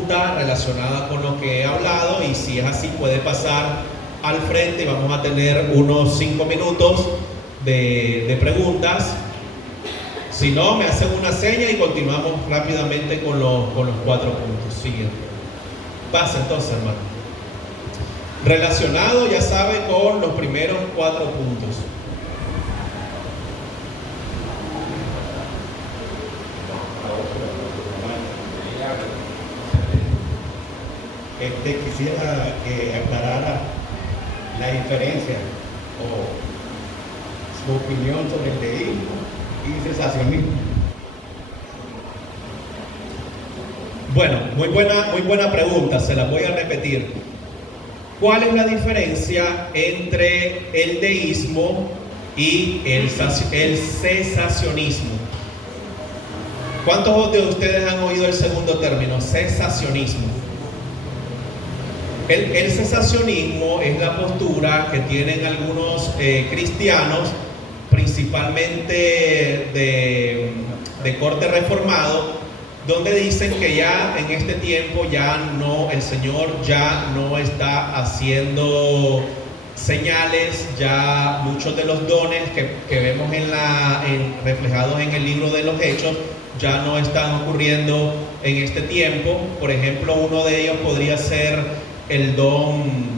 pregunta relacionada con lo que he hablado, y si es así puede pasar al frente y vamos a tener unos 5 minutos de preguntas. Si no, me hacen una seña y continuamos rápidamente con los 4 puntos. Siguiente. Pasa entonces, hermano. Relacionado, ya sabe, con los primeros 4 puntos. Quisiera que aclarara la diferencia o su opinión sobre el deísmo y cesacionismo. Bueno, muy buena pregunta, se la voy a repetir. ¿Cuál es la diferencia entre el deísmo y el cesacionismo? ¿Cuántos de ustedes han oído el segundo término, cesacionismo? El cesacionismo es la postura que tienen algunos cristianos, principalmente de corte reformado, donde dicen que ya en este tiempo el Señor ya no está haciendo señales, ya muchos de los dones que vemos reflejados en el libro de los Hechos ya no están ocurriendo en este tiempo. Por ejemplo, uno de ellos podría ser el don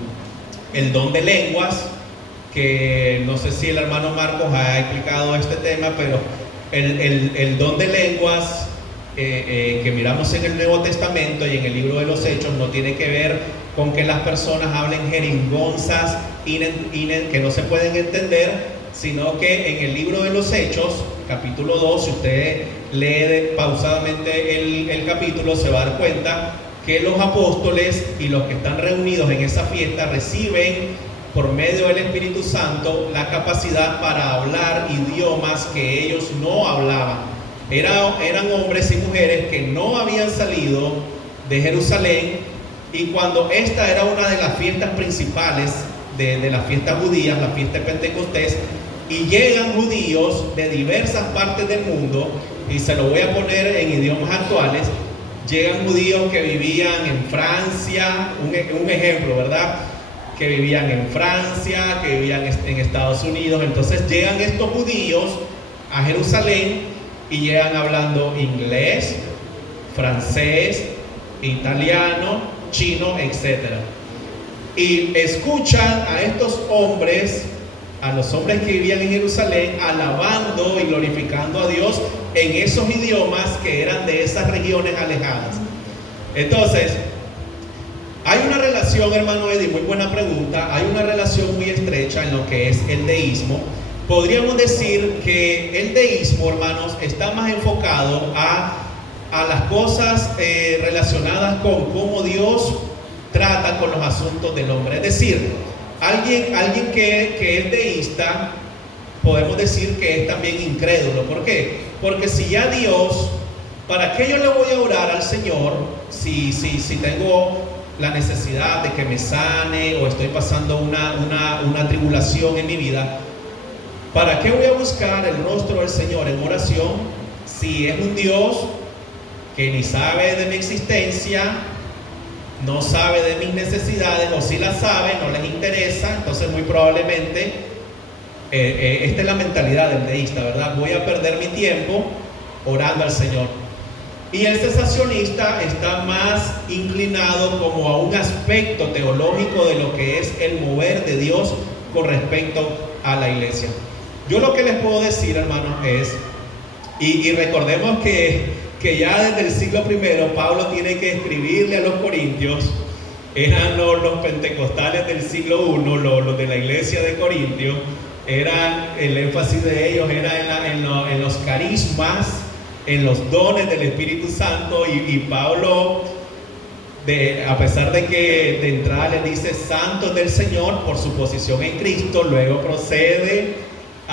de lenguas, que no sé si el hermano Marcos ha explicado este tema, pero el don de lenguas que miramos en el Nuevo Testamento y en el libro de los Hechos no tiene que ver con que las personas hablen jeringonzas que no se pueden entender, sino que en el libro de los Hechos, capítulo 2, si usted lee pausadamente el capítulo, se va a dar cuenta que los apóstoles y los que están reunidos en esa fiesta reciben por medio del Espíritu Santo la capacidad para hablar idiomas que ellos no hablaban. Eran hombres y mujeres que no habían salido de Jerusalén, y cuando esta era una de las fiestas principales de las fiestas judías, la fiesta de Pentecostés, y llegan judíos de diversas partes del mundo, y se lo voy a poner en idiomas actuales. Llegan judíos que vivían en Francia, un ejemplo, ¿verdad? Que vivían en Francia, que vivían en Estados Unidos. Entonces llegan estos judíos a Jerusalén y llegan hablando inglés, francés, italiano, chino, etc. Y escuchan a estos hombres, a los hombres que vivían en Jerusalén, alabando y glorificando a Dios en esos idiomas que eran de esas regiones alejadas. Entonces, hay una relación, hermano Eddie, muy buena pregunta, hay una relación muy estrecha en lo que es el deísmo. Podríamos decir que el deísmo, hermanos, está más enfocado a las cosas relacionadas con cómo Dios trata con los asuntos del hombre. Es decir, alguien que es deísta, podemos decir que es también incrédulo. ¿Por qué? Porque si ya Dios, ¿para qué yo le voy a orar al Señor si tengo la necesidad de que me sane o estoy pasando una tribulación en mi vida? ¿Para qué voy a buscar el rostro del Señor en oración si es un Dios que ni sabe de mi existencia, no sabe de mis necesidades, o si las sabe, no les interesa? Entonces muy probablemente esta es la mentalidad del deísta, ¿verdad? Voy a perder mi tiempo orando al Señor. Y el cesacionista está más inclinado como a un aspecto teológico de lo que es el mover de Dios con respecto a la iglesia. Yo lo que les puedo decir, hermanos, es, y recordemos que ya desde el siglo I Pablo tiene que escribirle a los corintios. Eran los pentecostales del siglo I, los de la iglesia de Corintio. El énfasis de ellos era en los carismas, en los dones del Espíritu Santo, y Pablo, a pesar de que de entrada les dice santos del Señor por su posición en Cristo, luego procede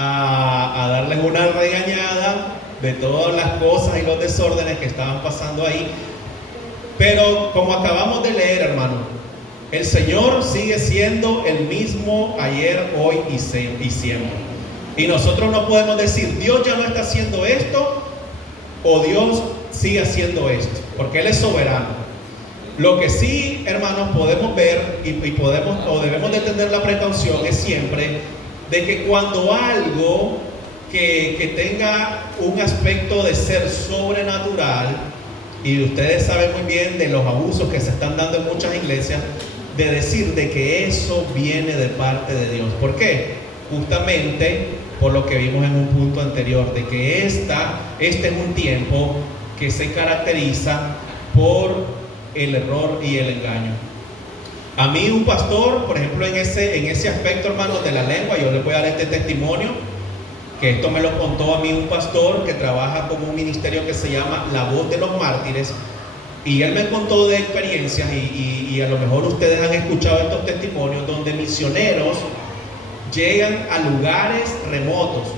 a darles una regañada de todas las cosas y los desórdenes que estaban pasando ahí. Pero como acabamos de leer, hermano, el Señor sigue siendo el mismo ayer, hoy y siempre. Y nosotros no podemos decir, Dios ya no está haciendo esto, o Dios sigue haciendo esto, porque Él es soberano. Lo que sí, hermanos, podemos ver y podemos o debemos de tener la precaución es siempre de que cuando algo que tenga un aspecto de ser sobrenatural, y ustedes saben muy bien de los abusos que se están dando en muchas iglesias, de decir de que eso viene de parte de Dios. ¿Por qué? Justamente por lo que vimos en un punto anterior, de que este es un tiempo que se caracteriza por el error y el engaño. A mí un pastor, por ejemplo, en ese aspecto, hermanos, de la lengua, yo les voy a dar este testimonio, que esto me lo contó a mí un pastor que trabaja con un ministerio que se llama La Voz de los Mártires, y él me contó de experiencias, y a lo mejor ustedes han escuchado estos testimonios, donde misioneros llegan a lugares remotos,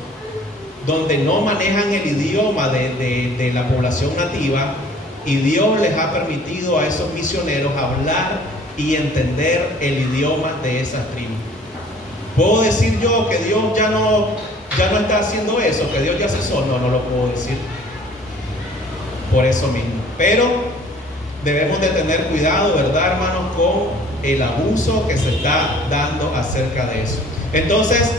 donde no manejan el idioma de la población nativa, y Dios les ha permitido a esos misioneros hablar y entender el idioma de esas tribus. ¿Puedo decir yo que Dios ya no está haciendo eso, que Dios ya cesó? No lo puedo decir. Por eso mismo. Pero debemos de tener cuidado, ¿verdad, hermanos?, con el abuso que se está dando acerca de eso. Entonces,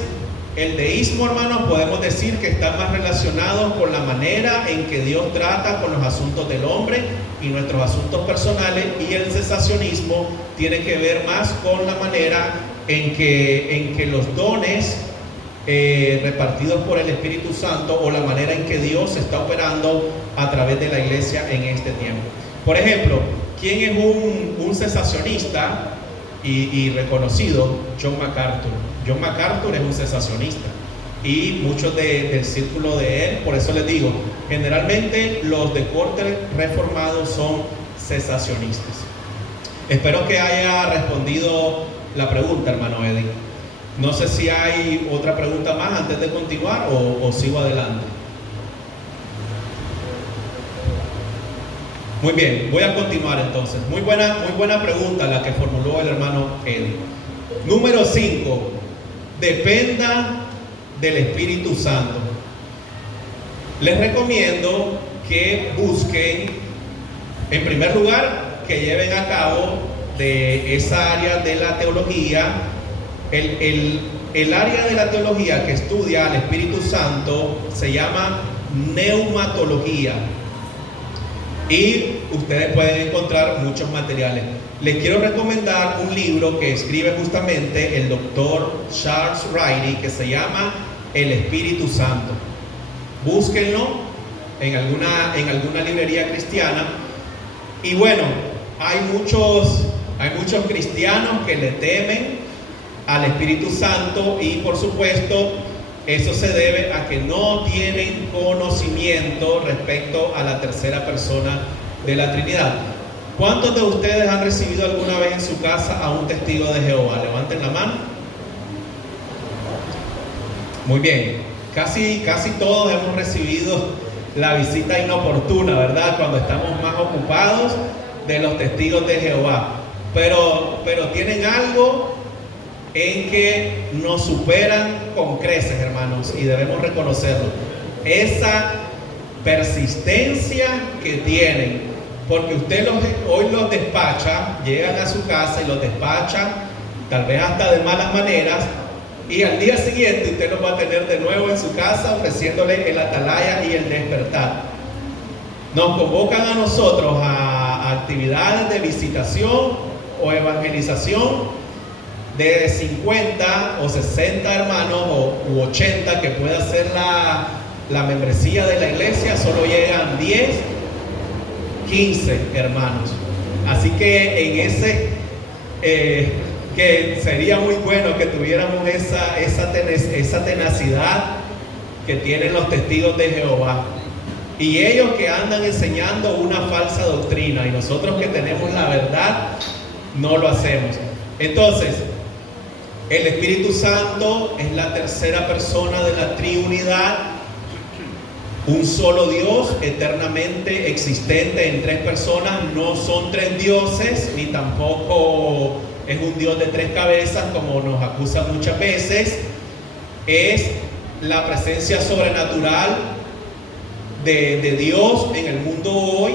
el deísmo, hermanos, podemos decir que está más relacionado con la manera en que Dios trata con los asuntos del hombre y nuestros asuntos personales, y el cesacionismo tiene que ver más con la manera en que los dones repartidos por el Espíritu Santo, o la manera en que Dios está operando a través de la iglesia en este tiempo. Por ejemplo, ¿quién es un cesacionista y reconocido? John MacArthur. John MacArthur es un cesacionista, y muchos del círculo de él, por eso les digo, generalmente los de corte reformado son cesacionistas. Espero que haya respondido la pregunta, hermano Eddie. No sé si hay otra pregunta más antes de continuar o sigo adelante. Muy bien, voy a continuar entonces. Muy buena pregunta la que formuló el hermano Eddie. Número 5. Dependa del Espíritu Santo. Les recomiendo que busquen, en primer lugar, que lleven a cabo de esa área de la teología, el área de la teología que estudia al Espíritu Santo se llama neumatología, y ustedes pueden encontrar muchos materiales. Les quiero recomendar un libro que escribe justamente el doctor Charles Riley, que se llama El Espíritu Santo. Búsquenlo en alguna librería cristiana. Y bueno, hay muchos cristianos que le temen al Espíritu Santo, y por supuesto eso se debe a que no tienen conocimiento respecto a la tercera persona de la Trinidad. ¿Cuántos de ustedes han recibido alguna vez en su casa a un testigo de Jehová? Levanten la mano. Muy bien, casi todos hemos recibido la visita inoportuna, ¿verdad?, cuando estamos más ocupados, de los testigos de Jehová. Pero tienen algo en que nos superan con creces, hermanos, y debemos reconocerlo. Esa persistencia que tienen, porque usted hoy los despacha, llegan a su casa y los despacha, tal vez hasta de malas maneras, y al día siguiente usted los va a tener de nuevo en su casa ofreciéndole el atalaya y el despertar. Nos convocan a nosotros a actividades de visitación o evangelización de 50 o 60 hermanos u 80 que pueda ser la membresía de la iglesia. Solo llegan 10, 15 hermanos. Así que en ese que sería muy bueno que tuviéramos esa tenacidad que tienen los testigos de Jehová, y ellos que andan enseñando una falsa doctrina, y nosotros que tenemos la verdad no lo hacemos. Entonces, el Espíritu Santo es la tercera persona de la Trinidad, un solo Dios eternamente existente en tres personas. No son tres dioses, ni tampoco es un Dios de tres cabezas como nos acusan muchas veces. Es la presencia sobrenatural de Dios en el mundo hoy,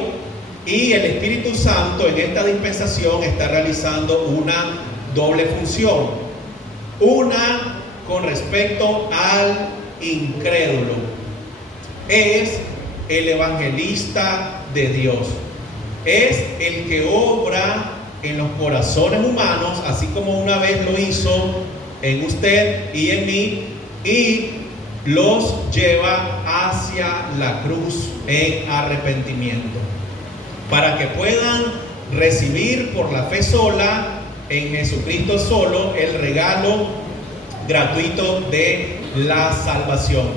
Y el Espíritu Santo en esta dispensación está realizando una doble función. Una con respecto al incrédulo. Es el evangelista de Dios. Es el que obra en los corazones humanos, así como una vez lo hizo en usted y en mí, y los lleva hacia la cruz en arrepentimiento, para que puedan recibir por la fe sola en Jesucristo solo el regalo gratuito de la salvación.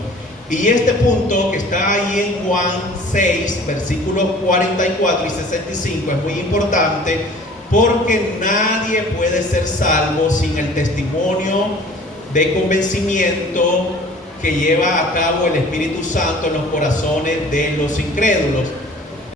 Y este punto que está ahí en Juan 6, versículos 44 y 65 es muy importante, porque nadie puede ser salvo sin el testimonio de convencimiento que lleva a cabo el Espíritu Santo en los corazones de los incrédulos.